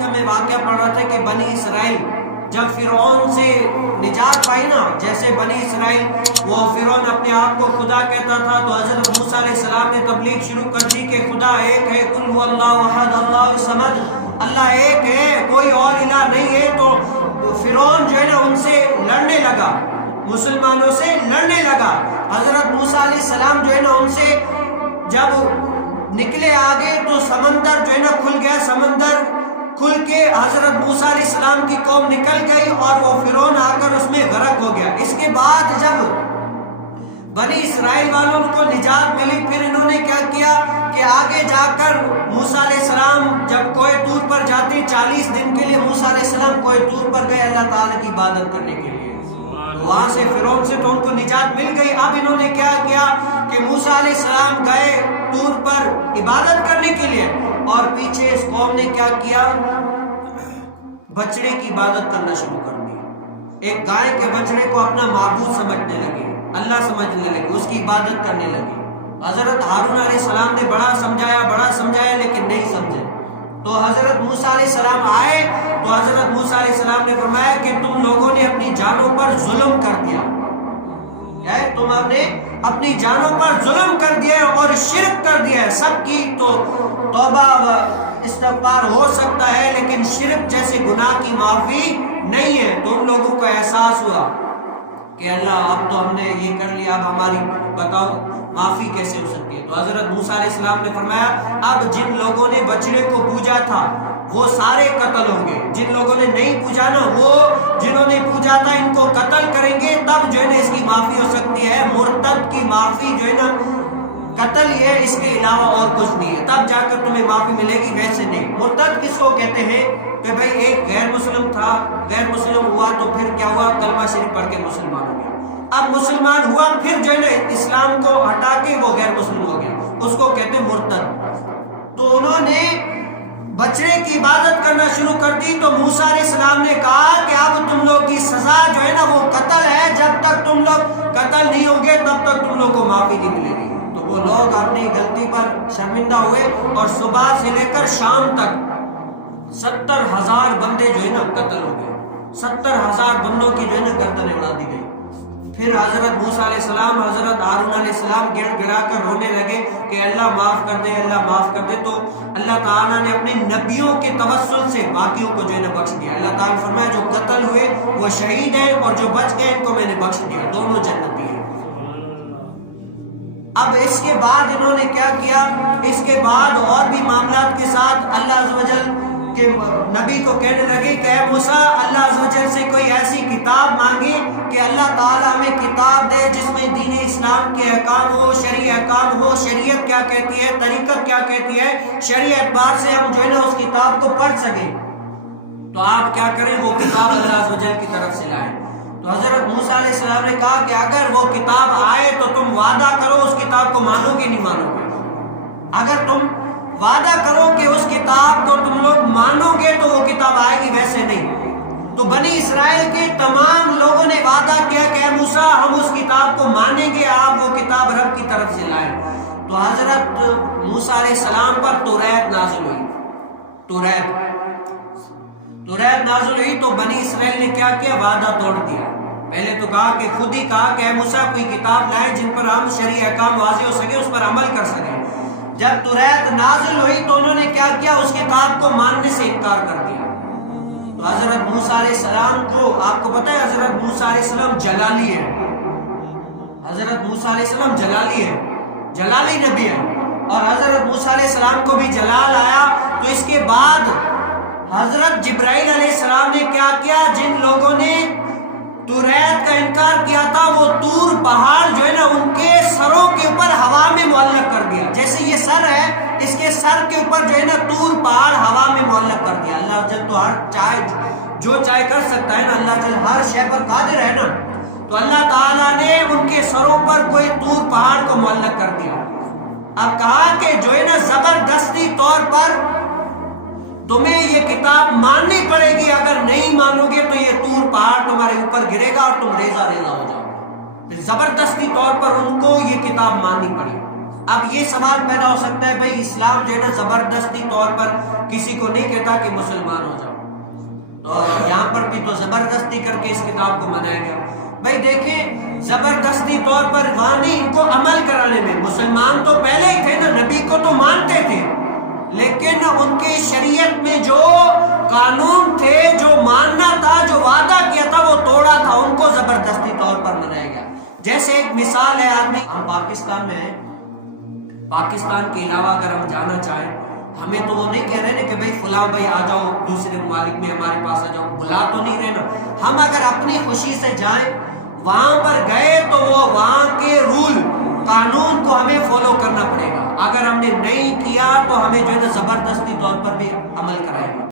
کا میں واقعہ پڑھ رہا تھا کہ بنی اسرائیل جب فرعون سے نجات پائی نا، جیسے بنی اسرائیل وہ فرعون اپنے آپ کو خدا کہتا تھا، تو حضرت موسیٰ علیہ السلام نے تبلیغ شروع کر دی کہ خدا ایک ہے، قل هو اللہ احد اللہ الصمد، اللہ ایک ہے، کوئی اور الہ نہیں ہے۔ تو فرعون جو ہے نا ان سے لڑنے لگا، مسلمانوں سے لڑنے لگا۔ حضرت موسیٰ علیہ السلام جو ہے نا ان سے جب نکلے آگے تو سمندر جو ہے نا کھل گیا، سمندر کھل کے حضرت موسیٰ علیہ السلام کی قوم نکل گئی اور وہ فرعون آ کر اس میں غرق ہو گیا۔ اس کے بعد جب بنی اسرائیل والوں کو نجات ملی، پھر انہوں نے کیا کیا کہ آگے جا کر موسیٰ علیہ السلام جب کوہ طور پر جاتے 40 دن کے لیے موسیٰ علیہ السلام کوہ طور پر گئے اللہ تعالیٰ کی عبادت کرنے کے لیے، وہاں سے فرعون سے تو ان کو نجات مل گئی۔ اب انہوں نے کیا کیا کہ موسیٰ علیہ السلام گئے طور پر عبادت کرنے کے لیے، اور پیچھے اس قوم نے کیا کیا، بچڑے کی عبادت کرنا شروع کر دی۔ ایک گائے کے بچڑے کو اپنا معبود سمجھنے لگے، اللہ سمجھنے لگے، اس کی عبادت کرنے لگے۔ حضرت ہارون علیہ السلام نے بڑا سمجھایا لیکن نہیں سمجھے۔ تو حضرت موسیٰ علیہ السلام آئے تو حضرت موسیٰ علیہ السلام نے فرمایا کہ تم لوگوں نے اپنی جانوں پر ظلم کر دیا، تم نے اپنی جانوں پر ظلم کر دیا اور شرک کر دیا ہے۔ سب کی تو توبہ و استغفار ہو سکتا ہے لیکن شرک جیسے گناہ کی معافی نہیں ہے۔ تو ان لوگوں کو احساس ہوا کہ اللہ اب تو ہم نے یہ کر لیا، اب ہماری بتاؤ معافی کیسے ہو سکتی ہے۔ تو حضرت موسیٰ علیہ السلام نے فرمایا اب جن لوگوں نے بچڑے کو پوجا تھا وہ سارے قتل ہوں گے، جن لوگوں نے نہیں پوجا نا، وہ جنہوں نے پوجا تھا ان کو قتل کریں گے، تب جو ہے نا اس کی معافی ہو سکتی ہے۔ مرتد کی معافی جو ہے نا قتل یہ ہے، اس کے علاوہ اور کچھ نہیں ہے، تب جا کر تمہیں معافی ملے گی، ویسے نہیں۔ مرتد کس کو کہتے ہیں کہ بھائی ایک غیر مسلم تھا، غیر مسلم ہوا تو پھر کیا ہوا، کلمہ شریف پڑھ کے مسلمان ہو گیا، اب مسلمان ہوا پھر جو ہے نا اسلام کو ہٹا کے وہ غیر مسلم ہو گیا، اس کو کہتے ہیں مرتد۔ تو انہوں نے بچڑے کی عبادت کرنا شروع کر دی۔ تو موسیٰ علیہ السلام نے کہا کہ اب تم لوگ کی سزا جو ہے نا وہ قتل ہے، جب تک تم لوگ قتل نہیں ہوں گے تب تک تم لوگ کو معافی نہیں ملے گی۔ تو وہ لوگ اپنی غلطی پر شرمندہ ہوئے اور صبح سے لے کر شام تک 70,000 بندے جو ہے نا قتل ہو گئے، 70,000 بندوں کی جو ہے نا گردنیں اڑا دی گئی۔ پھر حضرت موسیٰ علیہ السلام حضرت ہارون علیہ السلام گڑ گڑا کر رونے لگے کہ اللہ معاف کر دے، اللہ معاف کر دے۔ تو اللہ تعالیٰ نے اپنے نبیوں کے توسل سے باقیوں کو جو ہے نا بخش دیا۔ اللہ تعالیٰ نے فرمایا جو قتل ہوئے وہ شہید ہیں اور جو بچ گئے ان کو میں نے بخش دیا، دونوں جنتی ہیں۔ اب اس کے بعد انہوں نے کیا کیا، اس کے بعد اور بھی معاملات کے ساتھ اللہ عز و جل کے نبی کو کہنے لگے کہ اے موسیٰ اللہ عز و جل سے کوئی ایسی کتاب مانگے کہ اللہ تعالیٰ ہمیں کتاب دے جس میں دین اسلام کے احکام ہو، شرعی احکام ہو، شریعت کیا کہتی ہے، طریقت کیا کہتی ہے، شرعی اعتبار سے ہم جو ہے نا اس کتاب کو پڑھ سکیں۔ تو آپ کیا کریں، وہ کتاب اللہ عز و جل کی طرف سے لائیں۔ تو حضرت موسیٰ علیہ السلام نے کہا کہ اگر وہ کتاب آئے تو تم وعدہ کرو اس کتاب کو مانو گے نہیں مانو گے، اگر تم وعدہ کرو کہ اس کتاب کو تم لوگ مانو گے تو وہ کتاب آئے گی، ویسے نہیں۔ تو بنی اسرائیل کے تمام لوگوں نے وعدہ کیا کہ اے موسیٰ ہم اس کتاب کو مانیں گے، آپ وہ کتاب رب کی طرف سے لائیں۔ تو حضرت موسیٰ علیہ السلام پر توریت نازل ہوئی، توریت نازل ہوئی۔ تو بنی اسرائیل نے کیا کیا، وعدہ توڑ دیا۔ پہلے تو کہا کہ خود ہی کہا کہ اے موسیٰ کوئی کتاب لائیں جن پر ہم شرعی احکام واضح ہو سکے، اس پر عمل کر سکیں۔ جب توریت نازل ہوئی تو انہوں نے کیا کیا، اس کتاب کو ماننے سے انکار کر دیا۔ تو حضرت موسیٰ علیہ السلام کو آپ کو پتہ ہے حضرت موسیٰ علیہ السلام جلالی ہے، حضرت موسیٰ علیہ السلام جلالی ہے، جلالی نبی ہے، اور حضرت موسیٰ علیہ السلام کو بھی جلال آیا۔ تو اس کے بعد حضرت جبرائیل علیہ السلام نے کیا کیا، جن لوگوں نے توریت کا انکار کیا تھا وہ طور پہاڑ جو ہے نا ان کے سروں کے اوپر ہوا میں معلق کر دیا، جیسے یہ سر ہے اس کے سر کے اوپر جو ہے نا طور پہاڑ ہوا میں معلق کر دیا۔ اللہ جل تو ہر چاہے جو چاہے کر سکتا ہے نا، اللہ جل ہر شے پر قادر ہے نا۔ تو اللہ تعالیٰ نے ان کے سروں پر کوئی طور پہاڑ کو معلق کر دیا۔ اب کہا کہ جو ہے نا زبردستی طور پر تمہیں یہ کتاب ماننی پڑے گی، اگر نہیں مانو گے تو یہ طور پہاڑ تمہارے اوپر گرے گا اور تم ریزہ ریزہ ہو جاؤ گے۔ زبردستی طور پر ان کو یہ کتاب ماننی پڑی۔ اب یہ سوال پیدا ہو سکتا ہے بھائی اسلام جو ہے نا زبردستی طور پر کسی کو نہیں کہتا کہ مسلمان ہو جاؤ، تو یہاں پر بھی تو زبردستی کر کے اس کتاب کو منایا گیا۔ بھائی دیکھیں زبردستی طور پر وہاں نہیں، ان کو عمل کرانے میں، مسلمان تو پہلے ہی تھے نا، نبی کو تو مانتے تھے، لیکن ان کے شریعت میں جو قانون تھے، جو ماننا تھا، جو وعدہ کیا تھا وہ توڑا تھا، ان کو زبردستی طور پر منایا گیا۔ جیسے ایک مثال ہے، آدمی ہم پاکستان میں ہیں، پاکستان کے علاوہ اگر ہم جانا چاہیں، ہمیں تو وہ نہیں کہہ رہے نا کہ بھائی فلاں بھائی آ جاؤ دوسرے ممالک میں ہمارے پاس آ جاؤ، بلا تو نہیں رہے نا، ہم اگر اپنی خوشی سے جائیں وہاں پر گئے تو وہ وہاں کے رول قانون کو ہمیں فالو کرنا پڑے گا، اگر ہم نے نہیں کیا تو ہمیں جو ہے نا زبردستی طور پر بھی عمل کرائے گا۔